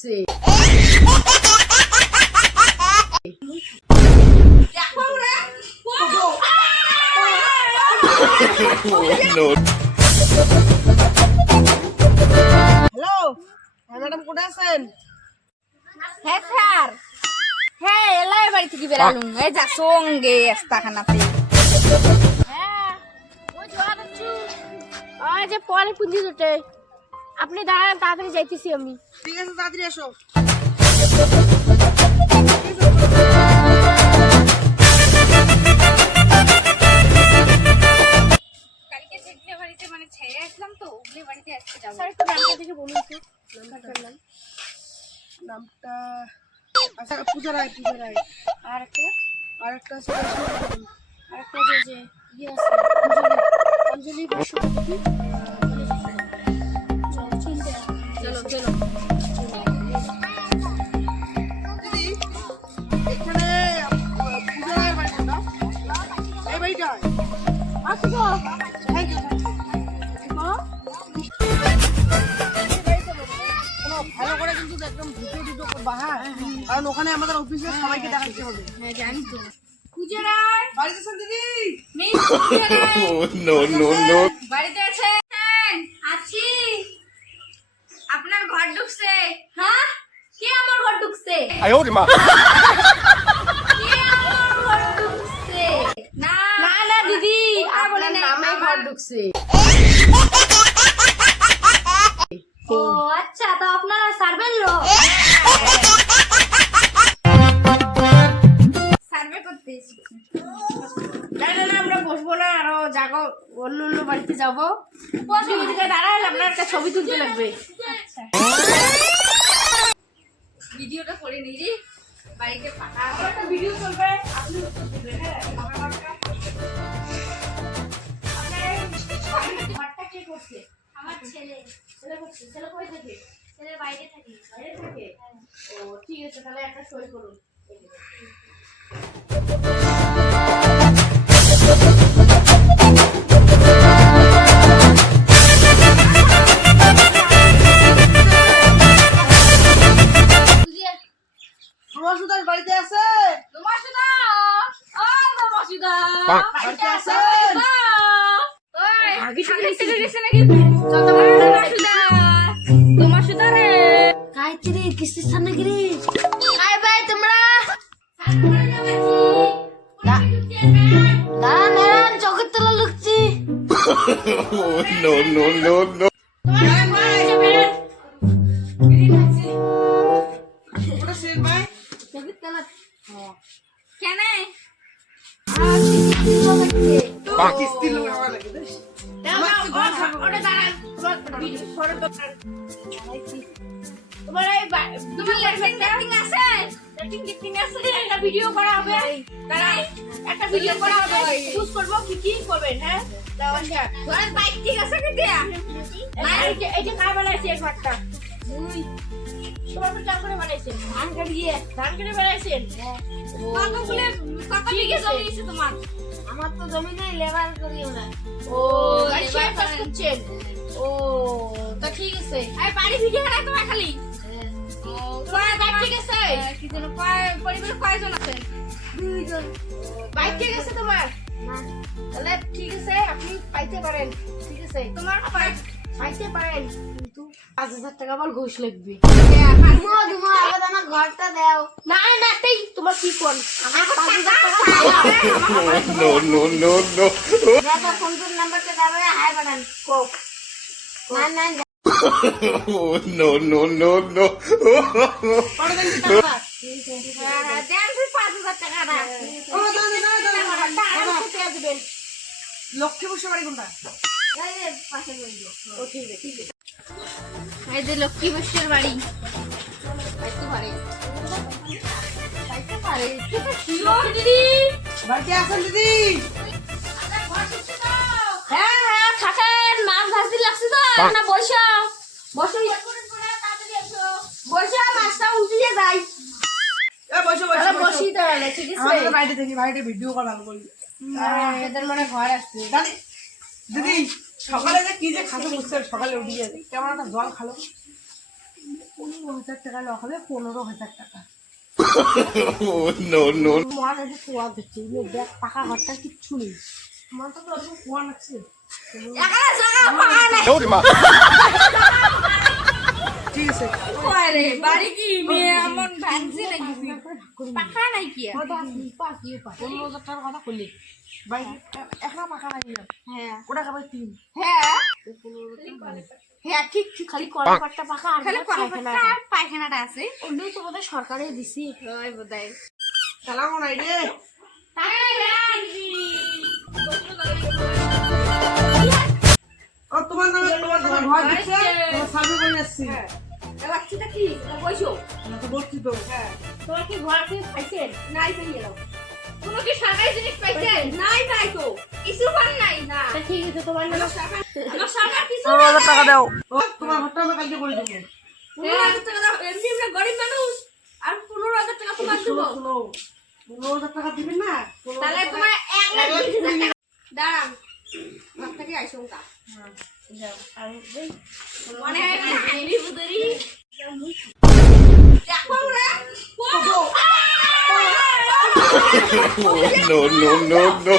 ঢুকছে। Hello madam কোথায় আছেন? হ্যাঁ স্যার, হ্যাঁ এলাই বাড়ি থেকে বেরালুম, এই যা সঙ্গে এস্তাখানাতে। হ্যাঁ ওই জোয়া দিচ্ছু ওই যে পরে পুঁজি দুটে আপনি দাঁড়ান, তাড়াতাড়ি যাইতেছি আমি। ঠিক আছে তাড়াতাড়ি এসো। কালকে যেগুলো বাড়িতে মানে ছেড়ে আসলাম তো ওগুলো বাড়িতে আজকে যাবো। স্যার একটু নামটা থেকে বলুন তো, নামটা নাম নামটা আচ্ছা পূজা রায়, পূজা রায়। আর একটা আছে আর একটা যে ইয়ে আছে অঞ্জলি বসুপতি। চলো চলো। দিদি এখানে পূজা রায়ের বাড়িটা না, এই বাড়িটা আসো তো থ্যাংক ইউ। ভালো করে কিন্তু একদম দুটো করবা, হ্যাঁ, কারণ ওখানে আমাদের অফিসে সবাইকে দেখাতে হবে। হ্যাঁ জানি তো। পূজা রায় বাড়িতে আছেন দিদি? নেই, পূজা রায় no. বাড়িতে আছেন? আছি। আপনার ঘর ঢুকছে? হ্যাঁ, কে আমার ঘর ঢুকছে? I owed him up. কে আমার ঘর ঢুকছে? না না না দিদি আর বলে আপনার না, নামে ঘর ঢুকছে। ও আচ্ছা, তো আপনারা সার্ভের লোক? সার্ভে করতে এসেছি। না না না, আমরা বসবো না, আরো যাবো অন্য অন্য বাড়িতে যাবো। দিকে দাঁড়ালে আপনার একটা ছবি তুলতে লাগবে। আচ্ছা, ভিডিওটা করে নিই রে, বাড়িতে ফাঁকা আছে। একটা ভিডিও চলবে, আপনি তুলবেন। হ্যাঁ, আপনার ঘরটা কে করছে? আমার ছেলে। ছেলে করছে। ছেলে কই থাকে? ছেলে বাইরে থাকি। বাইরে থাকে? ও ঠিক আছে, তাহলে একটা সই করুন। পূজা, তোমার সুদাস বাড়িতে আছে? নমস্কার। ও নমস্কার। বাড়িতে আছে? ওই আগে আগে থেকে গেছে নাকি? যত বড় নমস্কার রে। গায়ত্রী কিসের সামনে গিরি? আয় ভাই তোমরা দাঁড়ান, চোখের তলা লুকছি। No. ওটা শেষ ভাই। চোখের তলা কেন? কিস্তি লোক আমার লাগে দেখ। তোমার এই তোমার লেটিং আছে? লেটিং আছে, একটা ভিডিও করা হবে। দাঁড়াও, একটা ভিডিও করা হবে, চুজ করবো কি কি করবেন। হ্যাঁ দাও, আচ্ছা তোর বাইক ঠিক আছে কি দিয়া? এই যে কার বানাইছে এই ঘরটা? তোমার তো চাপ করে বানাইছেন, ধান কেটে বানাইছেন। কতগুলো কত বিঘে জমি আছে তোমার? আমার তো জমি নেই, লেবার করিও না। ও লেবার লেবার কাজ করছেন? ও তা ঠিক আছে। এই বাড়ি ভিডিও বানাই তোমার খালি? ও তোমার বাইক ঠিক আছে? কি যেন পরিবারে কয়জন আছেন? দুইজন। বাইক ঠিক আছে তোমার? না। তাহলে ঠিক আছে, আপনি পাইতে পারেন। ঠিক আছে, তোমার পাইতে পারেন, কিন্তু 5,000 টাকা আমার ঘুষ লাগবে। আমার ঘরটা দাও। না না, তাই তোমার কি কোন? আমার 5,000 টাকা No. দাদা ফোন করে নাম্বারটা দাও, হাই বানান কো। না না No. পরে দেন টাকা। দেন 5,000 টাকা না। ও দাদা দাদা টাকা দিবেন। লক্ষ্মী বসে বাড়ি কোনটা? এই যে পাশে বলবো। ও ঠিক আছে, ঠিক আছে। এই যে লক্ষ্মী বসের বাড়ি। পাইতে পারে। পাইতে পারে। লক্ষ্মী দিদি, বাড়িতে আছেন দিদি? হ্যাঁ হ্যাঁ থাকেন, মাছ ভাজি লাগছে তো না, বসো বসো বসো, মাছটা উঠিয়ে যাই। এ বসো তাহলে বসো বসি তাহলে, ঠিক আছে। আমাদের বাড়িতে থেকে বাড়িতে ভিডিও কল ভালো করি। এদের মনে ঘর আসছে। দাদি দিদি সকালে যে কি যে খাতে বসছে, সকালে উঠে কেমন একটা জল খালো। 15,000 টাকা লক হবে, 15,000 টাকা। Oh no no. তোমার কাছে কুয়া দিচ্ছি, দেখ পাকা ঘরটা কিচ্ছু নেই। তোমার তো ওরকম কুয়া লাগছে। এখানে জায়গা পাকা নাই। Hold him up. ঠিক আছে। আরে বাড়ি কি মেয়ে এমন ভাঙছে নাকি পাকা নাই কি আর? 15,000 টাকার কথা বললি। ভাই এখনো পাকা নাই না। হ্যাঁ ওটা খাবার 3। হ্যাঁ হ্যাঁ ঠিক ঠিক খালি কলপাটটা পাকা আর খালি পায়খানা। পায়খানাটা আছে ওগুলো তো বোধহয় সরকারে দিছি। ওই বোধহয় চালাও নাই রে। ও তোমার নামে তোমার ঘর দিচ্ছে, তোমার সামনে বলে আসছি। বাচ্চাটা কি বসো আমি তো বলছি তো। তোমার কি ঘর থেকে পাইছেন? নাই পাই এলো কোনো কি সরকারি জিনিস পাইছেন? নাই পাই তো কিছু পান নাই না তা ঠিক আছে, তোমার নাম আমার সরকার কিছু 15,000 টাকা দাও। ও তোমার ঘরটা আমি কালকে করে দেবো। 15,000 টাকা দাও এমনি আমরা গরিব মানুষ আর 15,000 টাকা তোমার দেবো 15,000 টাকা দিবেন না? তাহলে তোমার 1,20,000 টাকা দাঁড়ান ঘর থেকে আইসো তা মনে হয় খাইনি বুদরি দেখো রে Oh no no no no.